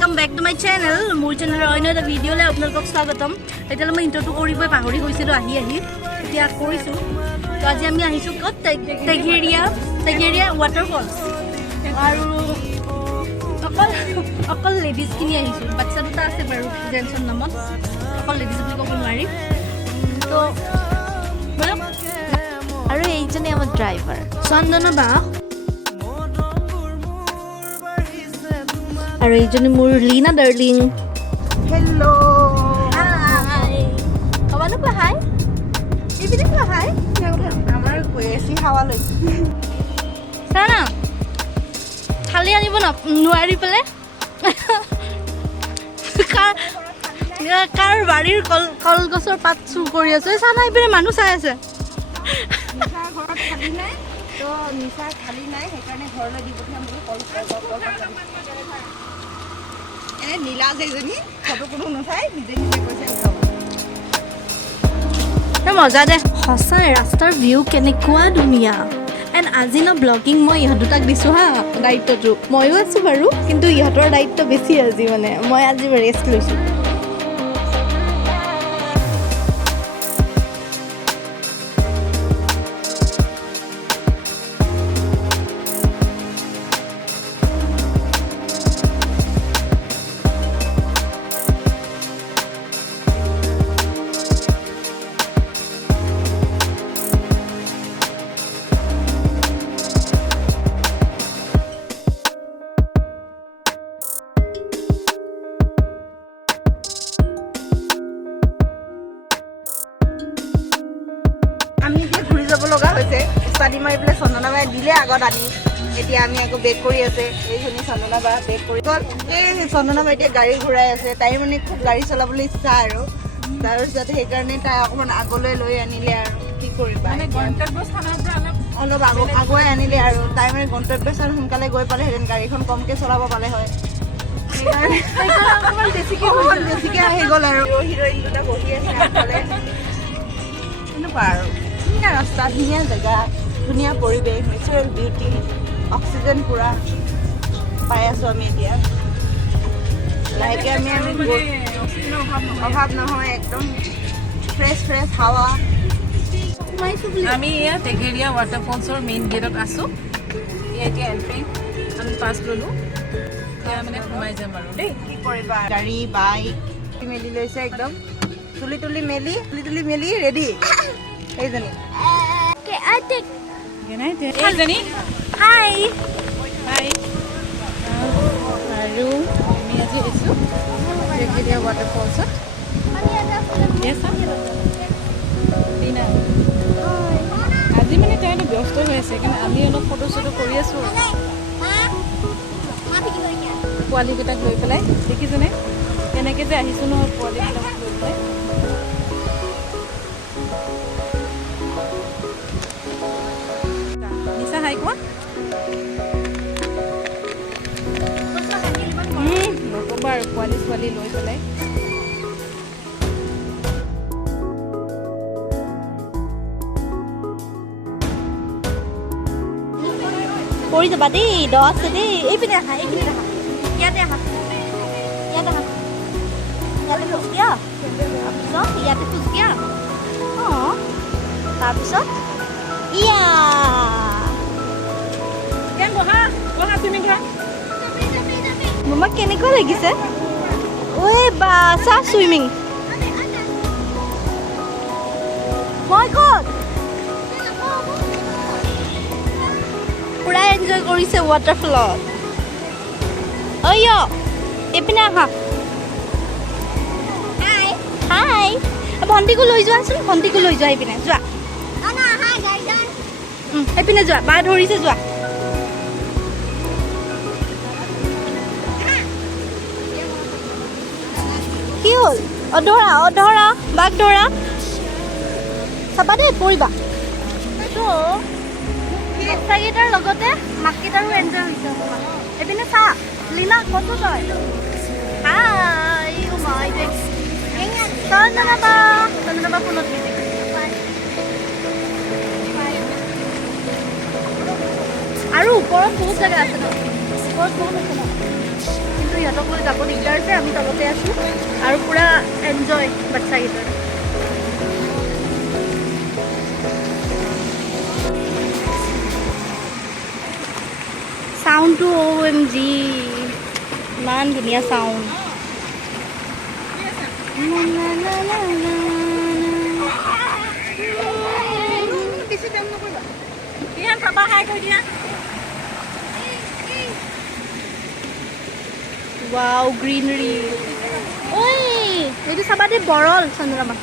Welcome back to my channel. More channel অন্য এটা ভিডিওলে আপোনালোকক স্বাগতম। এতিয়ালে মই ইন্ট্ৰোটো কৰিবই পাহৰি গৈছিলো আহি এতিয়া কৰিছো। তো আজি আমি আহিছো কত Tegheria waterfalls। আৰু অকল লেডিজ কিনি আহিছো। বাচ্চা দুটা আছে বাৰু জেন্সৰ নামত। অকল লেডিজ বুলি ক'ব নোৱাৰি। তো আৰু এইজনে আমাৰ ড্ৰাইভাৰ চন্দনা বা আৰু এইজনী মোৰ লীনা ডাৰ্লিং। হেল্ল' হাই কবানো কোৱা হাই এইপিনে কোৱা হাই আমাৰ গৈ আছি হাৱা লৈ চানা খালি আনিব নোৱাৰি পেলাই কাৰ বাৰীৰ কলগছৰ পাত চুৰ কৰি আছে চানা এইপিনে মানুহ চাই আছে নিশা ঘৰত খালি নাই তো নিশা খালি নাই সেইকাৰণে ঘৰলৈ দি পঠিয়াম বুলি কল এনে নীলা যেজনী ফটো কোনো নুঠাই নিজে নিজে কৈছে উঠাব মজা দে সঁচাই ৰাস্তাৰ ভিউ কেনেকুৱা ধুনীয়া এণ্ড আজি ন ব্লগিং মই ইহঁত দুটাক দিছোঁ হা দায়িত্বটো ময়ো আছোঁ বাৰু কিন্তু ইহঁতৰ দায়িত্ব বেছি আজি মানে মই আজি ৰেষ্ট লৈছোঁ আমি এতিয়া ঘূৰি যাব লগা হৈছে উস্তাদি মাৰি পেলাই চন্দনা বাই দিলে আগত আনি এতিয়া আমি আকৌ বেক কৰি আছে এইজনী চন্দনা বা বেক কৰি গ'ল এই চন্দনা বাই এতিয়া গাড়ী ঘূৰাই আছে তাইৰ মানে খুব গাড়ী চলাবলৈ ইচ্ছা আৰু তাৰপিছত সেইকাৰণে তাই অকণমান আগলৈ লৈ আনিলে আৰু কি কৰিবা অলপ আগুৱাই আনিলে আৰু তাই মানে গন্তব্যস্থান সোনকালে গৈ পালেহেঁতেন গাড়ীখন কমকৈ চলাব পালে হয় বেছিকৈ আহি গ'ল আৰু হিৰ'ইন দুটা বহি আছে আগফালে এনেকুৱা আৰু ধুনীয়া ৰাস্তা ধুনীয়া জেগা ধুনীয়া পৰিৱেশ নেচাৰেল বিউটি অক্সিজেন পূৰা পাই আছোঁ আমি এতিয়া লাহেকৈ আমি অভাৱ নহয় একদম ফ্ৰেছ হাৱা আমি এয়া টেঘেৰিয়া ৱাটাৰফলছৰ মেইন গেটত আছোঁ এতিয়া এণ্ট্ৰি আমি পাছ ল'লোঁ এতিয়া মানে সোমাই যাম আৰু দেই কি কৰিবা গাড়ী বাইক মেলি লৈছে একদম তুলি তুলি মেলি ৰেডি এইজনী এইজনী হাই হাই আৰু আমি আজি আহিছোঁ টেঘেৰিয়া ৱাটাৰফলছত দিনা আজি মানে তাই অলপ ব্যস্ত হৈ আছে সেইকাৰণে আমি অলপ ফটো চটো কৰি আছোঁ পোৱালীকেইটাক লৈ পেলাই দেখিছেনে কেনেকৈ যে আহিছোঁ নহয় পোৱালীকেইটাক লৈ পেলাই নিচা হাই কোৱা নক'বা আৰু পোৱালী ছোৱালী লৈ পেলাই পৰি যাবা দেই দ আছে দেই এইপিনে আহা ইয়াতে আহা ইয়াতে খোজ দিয়া তাৰপিছত ইয়াতে খোজ দিয়া অঁ তাৰপিছত ইয়া মামাক কেনেকুৱা লাগিছে ঐ বা চা চুইমিং মই ক'ত পুৰা এনজয় কৰিছে ৱাটাৰফলত ঐ এইপিনে আহা হাই ভণ্টিকো লৈ যোৱাচোন ভণ্টিকো লৈ যোৱা এইপিনে যোৱা এইপিনে যোৱা বা ধৰিছে যোৱা কি হ'ল অধৰা বাঘ ধৰা চাবা দেই পৰিবা বাচ্চাকেইটাৰ লগতে মাককেইটাৰো এনজয় হৈছে এইপিনে চা লীনা কত তই হাই চন্দনা বা ফোনত আৰু ওপৰত বহুত জেগা আছে ন ওপৰত বহুত আছে ন কিন্তু ইহঁতক লৈ যাব দিগদাৰ আছে, আমি তলতে আছোঁ আৰু পূৰা এনজয় বাচ্চাকেইটাৰ। চাউণ্ডটো OMG ইমান ধুনীয়া চাউণ্ড। Wow, greenery. Oi, এইটো চাবা দেই বৰল চন্দ্ৰমা।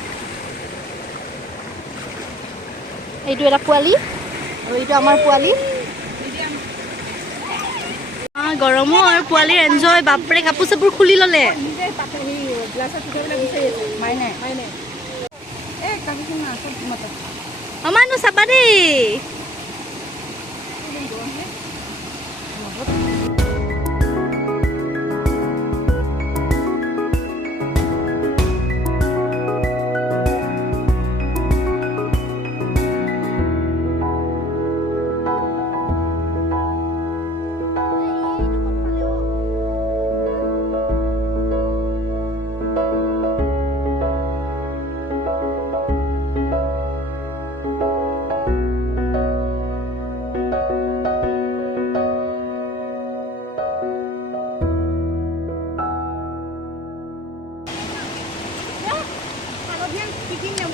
এইটো এটা পোৱালি আৰু এইটো আমাৰ পোৱালি। গৰমো আৰু পোৱালিৰ এনজয়। বাপৰে কাপোৰ চাপোৰ খুলি ল'লে। আমানো চাবা দেই।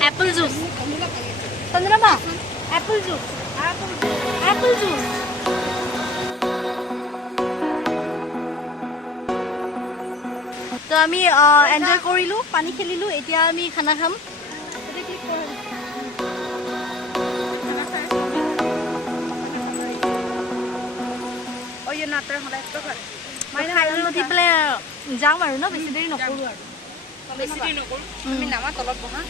Apple juice. Chandrama, apple juice. Apple juice. তো আমি এনজয় কৰিলোঁ, পানী খেলিলোঁ, এতিয়া আমি খানা খাম। খাই লৈ উঠি পেলাই যাম আৰু ন, বেছি দেৰি নকৰোঁ আৰু। বেছি দেৰি নকৰোঁ, আমি নামা তলত বহা।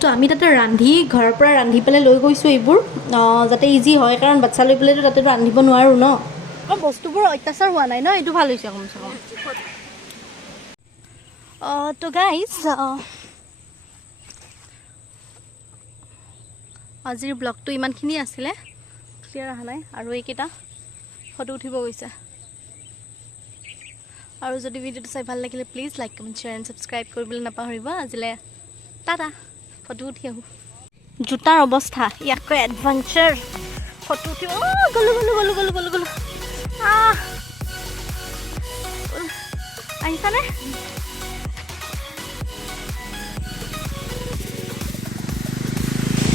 তো আমি তাতে ৰান্ধি ঘৰৰ পৰা ৰান্ধি পেলাই লৈ গৈছোঁ এইবোৰ যাতে ইজি হয়, কাৰণ বাচ্চা লৈ পেলাইতো তাতে ৰান্ধিব নোৱাৰোঁ ন। বস্তুবোৰ অত্যাচাৰ হোৱা নাই ন, এইটো ভাল হৈছে কমচে কম। তো গাইজ আজিৰ ব্লগটো ইমানখিনি আছিলে, ক্লিয়াৰ অহা নাই আৰু এইকেইটা ফটো উঠিব গৈছে। আৰু যদি ভিডিঅ'টো চাই ভাল লাগিলে please like comment share and subscribe কৰিবলৈ নাপাহৰিব। আজিলৈ টাটা, ফটো উঠি আহোঁ। জোতাৰ অৱস্থা ইয়াকৈ এডভেঞ্চাৰ ফটো উঠি গ'লোঁ আহিছানে?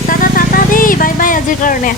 টাটা দেই, বাই বাই আজিৰ কাৰণে।